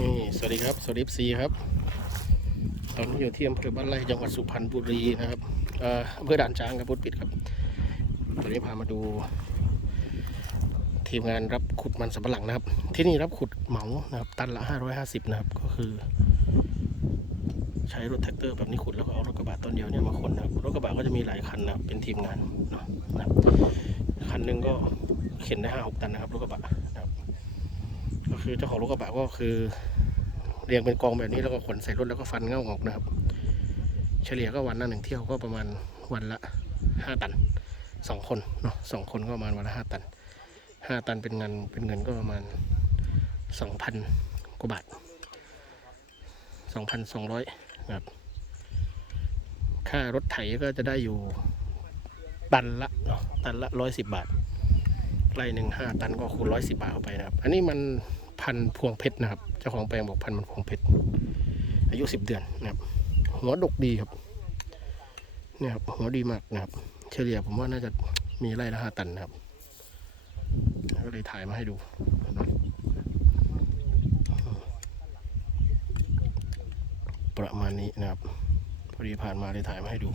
นี่สวัสดีครับ สวัสดีซีครับ ตอนนี้อยู่ที่อำเภอบ้านไร่จังหวัดสุพรรณบุรีนะครับเอ่ออำเภอด่านช้างครับพุทธปิดครับตอนนี้พามาดู ทีมงานรับขุดมันสำปะหลังนะครับ ที่นี่รับขุดเหมานะครับ ตันละ 550 นะครับ ก็คือ ใช้รถแท็กเตอร์แบบนี้ขุดแล้วก็เอารถกระบะต้นเดียวเนี่ยมาขนนะครับ รถกระบะก็จะมีหลายคันนะครับเป็นทีมงานเนาะนะครับคันหนึ่งก็เข็นได้ห้าหกตันนะครับรถกระบะนะ คือเจ้าของรถกระบะก็คือเรียงเป็นกองแบบนี้แล้วก็ขนใส่รถแล้วก็ฟันเง่าออกนะครับ เฉลี่ยก็วันละหนึ่งเที่ยวก็ประมาณวันละห้าตันสองคนเนาะสองคนก็ประมาณวันละห้าตันห้าตันเป็นเงินเป็นเงินก็ประมาณสองพันกว่าบาทสองพันสองร้อยครับ ค่ารถไถก็จะได้อยู่ตันละเนาะตันละร้อยสิบบาทไร่หนึ่งห้าตันก็คูณร้อยสิบาทเข้าไปนะครับ อันนี้มัน พันพวงเพชรนะครับ เจ้าของแปลงบอกพันมันพวงเพชร อายุสิบเดือนนะครับ หัวดกดีครับ เนี่ยครับ หัวดีมากนะครับ เฉลี่ยผมว่าน่าจะมีไร่ละห้าตันนะครับ ก็เลยถ่ายมาให้ดูประมาณนี้นะครับ พอดีผ่านมาเลยถ่ายมาให้ดู